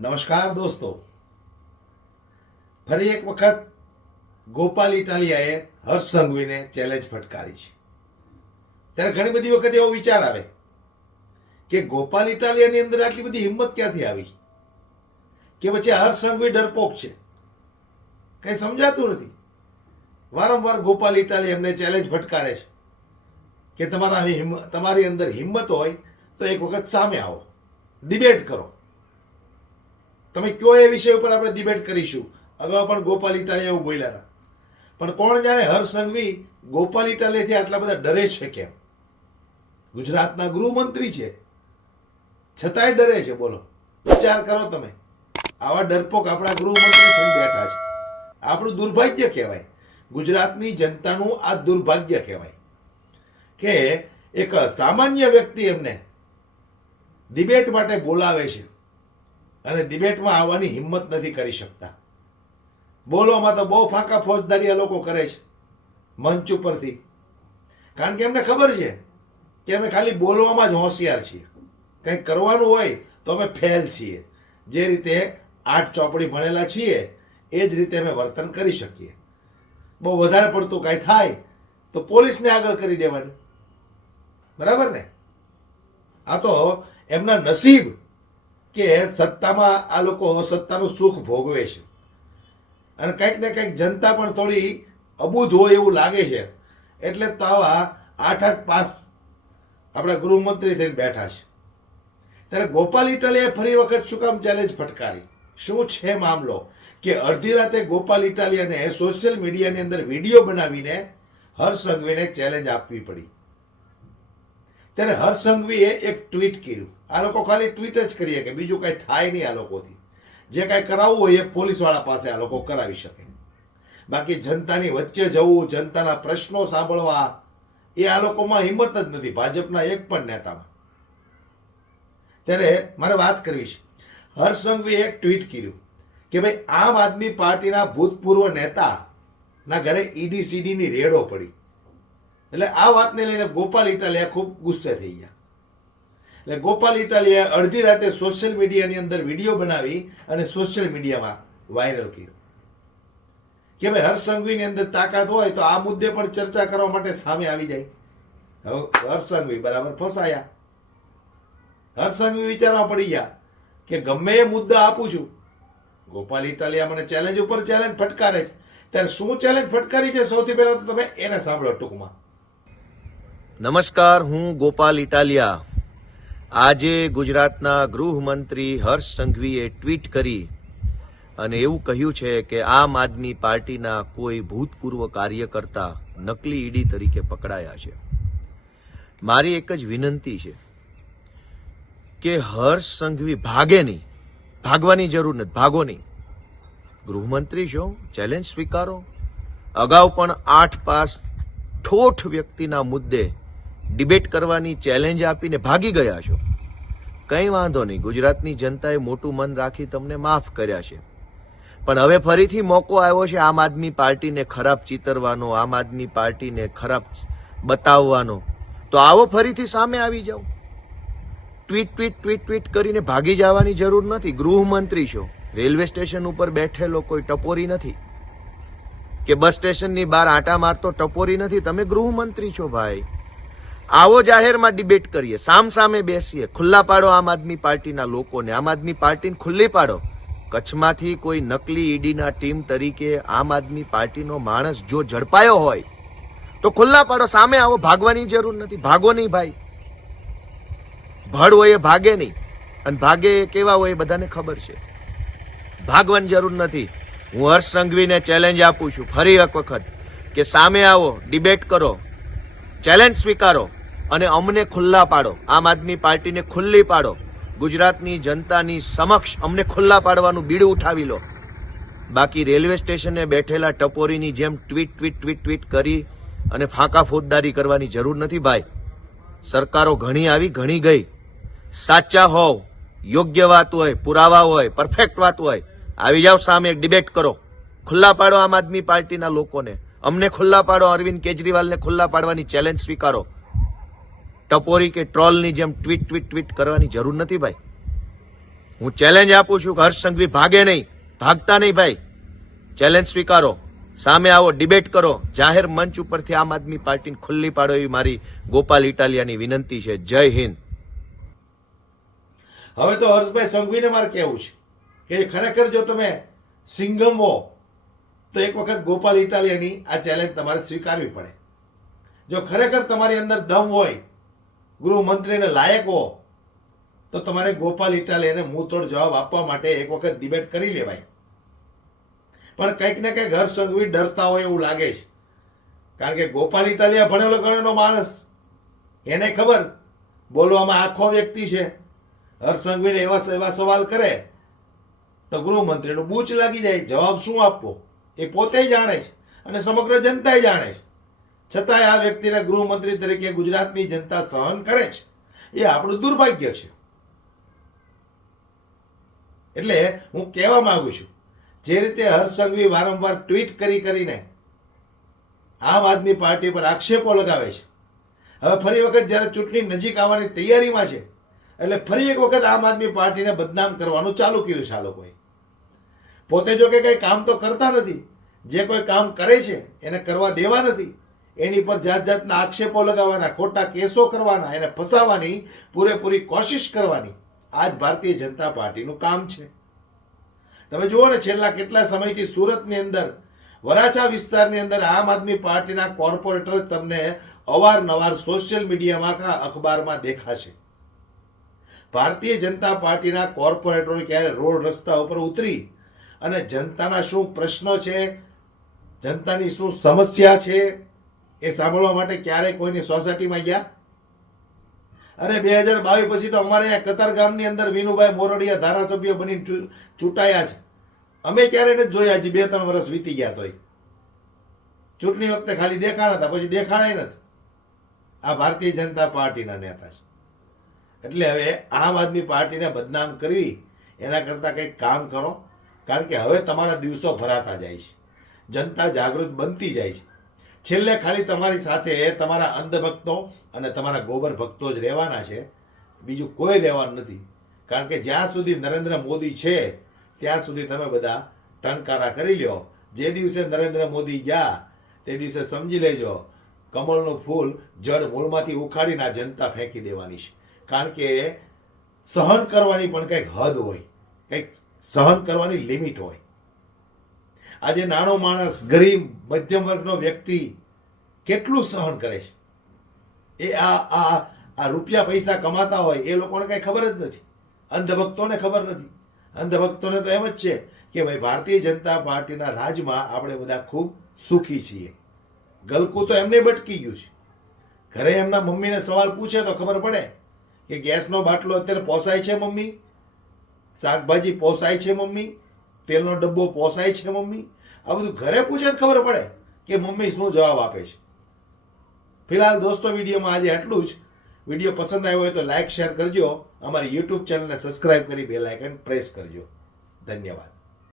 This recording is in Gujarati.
નમસ્કાર દોસ્તો, ફરી એક વખત ગોપાલ ઇટાલિયાએ હર્ષ સંઘવીને ચેલેન્જ ફટકારી છે. ત્યારે ઘણી બધી વખત એવો વિચાર આવે કે ગોપાલ ઇટાલિયાની અંદર આટલી બધી હિંમત ક્યાંથી આવી, કે પછી હર્ષ સંઘવી ડરપોક છે, કઈ સમજાતું નથી. વારંવાર ગોપાલ ઇટાલિયા એમને ચેલેન્જ ફટકારે છે કે તમારી અંદર હિંમત હોય તો એક વખત સામે આવો, ડિબેટ કરો. તમે કયો એ વિષય ઉપર આપણે ડિબેટ કરીશું. અગાઉ પણ ગોપાલ ઇટાલિયા એવું બોલ્યા હતા, પણ કોણ જાણે હર્ષ સંઘવી ગોપાલ ઇટાલિયાથી આટલા બધા ડરે છે કેમ? ગુજરાતના ગૃહમંત્રી છે છતાંય ડરે છે. બોલો, વિચાર કરો તમે. આવા ડરપોક આપણા ગૃહમંત્રી થઈને બેઠા છે. આપણું દુર્ભાગ્ય કહેવાય, ગુજરાતની જનતાનું આ દુર્ભાગ્ય કહેવાય કે એક સામાન્ય વ્યક્તિ એમને ડિબેટ માટે બોલાવે છે અને ડિબેટમાં આવવાની હિંમત નથી કરી શકતા. બોલવામાં તો બહુ ફાંકા ફોજદારી આ લોકો કરે છે મંચ ઉપરથી, કારણ કે એમને ખબર છે કે અમે ખાલી બોલવામાં જ હોશિયાર છીએ, કંઈક કરવાનું હોય તો અમે ફેલ છીએ. જે રીતે 8 ચોપડી ભણેલા છીએ એ જ રીતે અમે વર્તન કરી શકીએ. બહુ વધારે પડતું કાંઈ થાય તો પોલીસને આગળ કરી દેવાનું, બરાબર ને? આ તો એમના નસીબ કે સત્તામાં આ લોકો સત્તાનું સુખ ભોગવે છે અને કંઈક ને કંઈક જનતા પણ થોડી અબૂધ હોય એવું લાગે છે, એટલે તો આવા 8 પાસ આપણા ગૃહમંત્રી થઈને બેઠા છે. ત્યારે ગોપાલ ઇટાલિયાએ ફરી વખત શું કામ ચેલેન્જ ફટકારી? શું છે મામલો કે અડધી રાતે ગોપાલ ઇટાલિયાને સોશિયલ મીડિયાની અંદર વિડીયો બનાવીને હર્ષ સંઘવીને ચેલેન્જ આપવી પડી? ત્યારે હર્ષ સંઘવીએ એક ટ્વીટ કર્યું. આ લોકો ખાલી ટ્વીટ જ કરીએ કે બીજું કાંઈ થાય નહીં. આ લોકોથી જે કાંઈ કરાવવું હોય એ પોલીસવાળા પાસે આ લોકો કરાવી શકે, બાકી જનતાની વચ્ચે જવું, જનતાના પ્રશ્નો સાંભળવા એ આ લોકોમાં હિંમત જ નથી, ભાજપના એક પણ નેતામાં. ત્યારે મારે વાત કરવી છે. હર્ષ સંઘવીએ એક ટ્વીટ કર્યું કે ભાઈ આમ આદમી પાર્ટીના ભૂતપૂર્વ નેતાના ઘરે ઈડી-સીડીની રેડો પડી. એટલે આ વાતને લઈને ગોપાલ ઇટાલિયા ખૂબ ગુસ્સે થઈ ગયા. એટલે ગોપાલ ઇટાલિયાએ અડધી રાતે સોશિયલ મીડિયાની અંદર વિડીયો બનાવી અને સોશિયલ મીડિયામાં વાયરલ કર્યો કે ભાઈ હર્ષ સંઘવીની અંદર તાકાત હોય તો આ મુદ્દે પણ ચર્ચા કરવા માટે સામે આવી જાય. હવે હર્ષ સંઘવી બરાબર ફસાયા. હર્ષ સંઘવી વિચારવા પડી ગયા કે ગમે એ મુદ્દા આપું છું, ગોપાલ ઇટાલિયા મને ચેલેન્જ ઉપર ચેલેન્જ ફટકારે છે. ત્યારે શું ચેલેન્જ ફટકારી છે સૌથી પહેલા તો તમે એને સાંભળો ટૂંકમાં. નમસ્કાર, હું ગોપાલ ઇટાલિયા. આજે ગુજરાતના ગૃહમંત્રી હર્ષ સંઘવીએ ટ્વીટ કરી અને એવું કહ્યું છે કે આમ આદમી પાર્ટીના કોઈ ભૂતપૂર્વ કાર્યકર્તા નકલી ઈડી તરીકે પકડાયા છે. મારી એક જ વિનંતી છે કે હર્ષ સંઘવી ભાગે નહીં, ભાગવાની જરૂર નથી, ભાગો નહીં. ગૃહમંત્રી છો, ચેલેન્જ સ્વીકારો. અગાઉ પણ 8 પાસ ઠોઠ વ્યક્તિના મુદ્દે ડિબેટ કરવાની ચેલેન્જ આપીને ભાગી ગયા છો. કંઈ વાંધો નહીં, ગુજરાતની જનતાએ મોટું મન રાખી તમને માફ કર્યા છે. પણ હવે ફરીથી મોકો આવ્યો છે આમ આદમી પાર્ટીને ખરાબ ચિતરવાનો, આમ આદમી પાર્ટીને ખરાબ બતાવવાનો. તો આવો ફરીથી સામે આવી જાઓ. ટ્વીટ ટ્વીટ ટ્વીટ ટ્વીટ કરીને ભાગી જવાની જરૂર નથી. ગૃહમંત્રી છો, રેલવે સ્ટેશન ઉપર બેઠેલો કોઈ ટપોરી નથી કે બસ સ્ટેશનની બહાર આંટા મારતો ટપોરી નથી. તમે ગૃહમંત્રી છો ભાઈ. આવો જાહેરમાં ડિબેટ કરીએ, સામ સામે બેસીએ, ખુલ્લા પાડો આમ આદમી પાર્ટીના લોકોને, આમ આદમી પાર્ટીને ખુલ્લી પાડો. કચ્છમાંથી કોઈ નકલી ઈડીના ટીમ તરીકે આમ આદમી પાર્ટીનો માણસ જો ઝડપાયો હોય તો ખુલ્લા પાડો, સામે આવો. ભાગવાની જરૂર નથી, ભાગો નહીં ભાઈ. ભડ હોય એ ભાગે નહીં, અને ભાગે એ કેવા હોય એ બધાને ખબર છે. ભાગવાની જરૂર નથી. હું હર્ષ સંઘવીને ચેલેન્જ આપું છું ફરી એક વખત કે સામે આવો, ડિબેટ કરો, ચેલેન્જ સ્વીકારો અને અમને ખુલ્લા પાડો. આમ આદમી પાર્ટીને ખુલ્લી પાડો. ગુજરાતની જનતાની સમક્ષ અમને ખુલ્લા પાડવાનું બીડું ઉઠાવી લો. બાકી રેલવે સ્ટેશને બેઠેલા ટપોરીની જેમ ટ્વીટ ટ્વીટ ટ્વીટ ટ્વીટ કરી અને ફાંકા ફોજદારી કરવાની જરૂર નથી ભાઈ. સરકારો ઘણી આવી, ઘણી ગઈ. સાચા હોવ, યોગ્ય વાત હોય, પુરાવા હોય, પરફેક્ટ વાત હોય, આવી જાઓ સામે, ડિબેટ કરો, ખુલ્લા પાડો આમ આદમી પાર્ટીના લોકોને, અમને ખુલ્લા પાડો, અરવિંદ કેજરીવાલને ખુલ્લા પાડવાની ચેલેન્જ સ્વીકારો. ટપોરી કે ટ્રોલની જેમ ટ્વીટ ટ્વીટ ટ્વીટ કરવાની જરૂર નથી ભાઈ. હું ચેલેન્જ આપું છું કે હર્ષ સંઘવી ભાગે નહીં, ભાગતા નહીં ભાઈ. ચેલેન્જ સ્વીકારો, સામે આવો, ડિબેટ કરો, જાહેર મંચ ઉપરથી આમ આદમી પાર્ટીને ખુલ્લી પાડો એવી મારી ગોપાલ ઇટાલિયાની વિનંતી છે. જય હિન્દ. હવે તો હર્ષભાઈ સંઘવીને મારે કહેવું છે કે ખરેખર જો તમે સિંઘમ હો તો એક વખત ગોપાલ ઇટાલિયાની આ ચેલેન્જ તમારે સ્વીકારવી પડે. જો ખરેખર તમારી અંદર દમ હોય, ગૃહમંત્રીને લાયક હો, તો તમારે ગોપાલ ઇટાલિયાને મુંહતોડ જવાબ આપવા માટે એક વખત ડિબેટ કરી લેવાય. પણ કંઈક ને કંઈક હર્ષ સંઘવી ડરતા હોય એવું લાગે છે. કારણ કે ગોપાલ ઇટાલિયા ભણેલો ગણેલો માણસ, એને ખબર બોલવામાં આખો વ્યક્તિ છે. હર્ષ સંઘવીને એવા સવાલ કરે તો ગૃહમંત્રીનું બૂચ લાગી જાય. જવાબ શું આપવો એ પોતે જાણે છે અને સમગ્ર જનતા જાણે છે. છતાંય આ વ્યક્તિને ગૃહમંત્રી તરીકે ગુજરાતની જનતા સહન કરે છે. એ આપણું દુર્ભાગ્ય છે. એટલે હું કહેવા માંગુ છું, જે રીતે હર્ષ સંઘવી વારંવાર ટ્વીટ કરીને આમ આદમી પાર્ટી પર આક્ષેપો લગાવે છે, હવે ફરી વખત જ્યારે ચૂંટણી નજીક આવવાની તૈયારીમાં છે એટલે ફરી એક વખત આમ આદમી પાર્ટીને બદનામ કરવાનું ચાલુ કર્યું છે આ લોકોએ. પોતે જો કે કંઈ કામ તો કરતા નથી, જે કોઈ કામ કરે છે એને કરવા દેવા નથી, એની પર જાત જાતના આક્ષેપો લગાવવાના, ખોટા કેસો કરવાના, એને ફસાવવાની પૂરેપૂરી કોશિશ કરવાની આ જ ભારતીય જનતા પાર્ટીનું કામ છે. તમે જુઓ ને, છેલ્લા કેટલા સમયથી સુરતની અંદર, વરાછા વિસ્તારની અંદર આમ આદમી પાર્ટીના કોર્પોરેટર તમને અવારનવાર સોશિયલ મીડિયામાં કે અખબારમાં દેખાશે. ભારતીય જનતા પાર્ટીના કોર્પોરેટરો ક્યારે રોડ રસ્તા ઉપર ઉતરી અને જનતાના શું પ્રશ્નો છે, જનતાની શું સમસ્યા છે એ સાંભળવા માટે ક્યારેય કોઈની સોસાયટીમાં ગયા? અરે 2022 પછી તો અમારે અહીંયા કતારગામની અંદર વિનુભાઈ મોરડિયા ધારાસભ્ય બની ચૂંટાયા છે. અમે ક્યારે નથી જોયા, હજી 2-3 વર્ષ વીતી ગયા તોય. ચૂંટણી વખતે ખાલી દેખાણા હતા, પછી દેખાણાય નથી. આ ભારતીય જનતા પાર્ટીના નેતા છે. એટલે હવે આમ આદમી પાર્ટીને બદનામ કરવી એના કરતાં કંઈક કામ કરો. કારણ કે હવે તમારા દિવસો ભરાતા જાય છે, જનતા જાગૃત બનતી જાય છે. છેલ્લે ખાલી તમારી સાથે તમારા અંધભક્તો અને તમારા ગોબર ભક્તો જ રહેવાના છે, બીજું કોઈ રહેવાનું નથી. કારણ કે જ્યાં સુધી નરેન્દ્ર મોદી છે ત્યાં સુધી તમે બધા ટણકારા કરી લ્યો. જે દિવસે નરેન્દ્ર મોદી ગયા તે દિવસે સમજી લેજો, કમળનું ફૂલ જડ મૂળમાંથી ઉખાડીને આ જનતા ફેંકી દેવાની છે. કારણ કે સહન કરવાની પણ કંઈક હદ હોય, કંઈક સહન કરવાની લિમિટ હોય. આજે નાનો માણસ, ગરીબ, મધ્યમ વર્ગનો વ્યક્તિ કેટલું સહન કરે છે એ આ રૂપિયા પૈસા કમાતા હોય એ લોકોને કઈ ખબર જ નથી. અંધભક્તોને ખબર નથી. અંધભક્તોને તો એમ જ છે કે ભાઈ ભારતીય જનતા પાર્ટીના રાજમાં આપણે બધા ખૂબ સુખી છીએ. ગલકું તો એમને બટકી ગયું છે. ઘરે એમના મમ્મીને સવાલ પૂછે તો ખબર પડે કે ગેસનો બાટલો અત્યારે પોસાય છે મમ્મી, શાકભાજી પોસાય છે મમ્મી, તેલનો ડબ્બો પોસાય છે મમ્મી. આ બધું ઘરે પૂછે તો ખબર પડે કે મમ્મી શું જવાબ આપે છે. ફિલહાલ દોસ્તો, વિડીયોમાં આજે આટલું જ. વિડીયો પસંદ આવ્યો હોય તો લાઈક શેર કરજો. અમારી યુટ્યુબ ચેનલને સબસ્ક્રાઇબ કરી બેલ આઇકન પ્રેસ કરજો. ધન્યવાદ.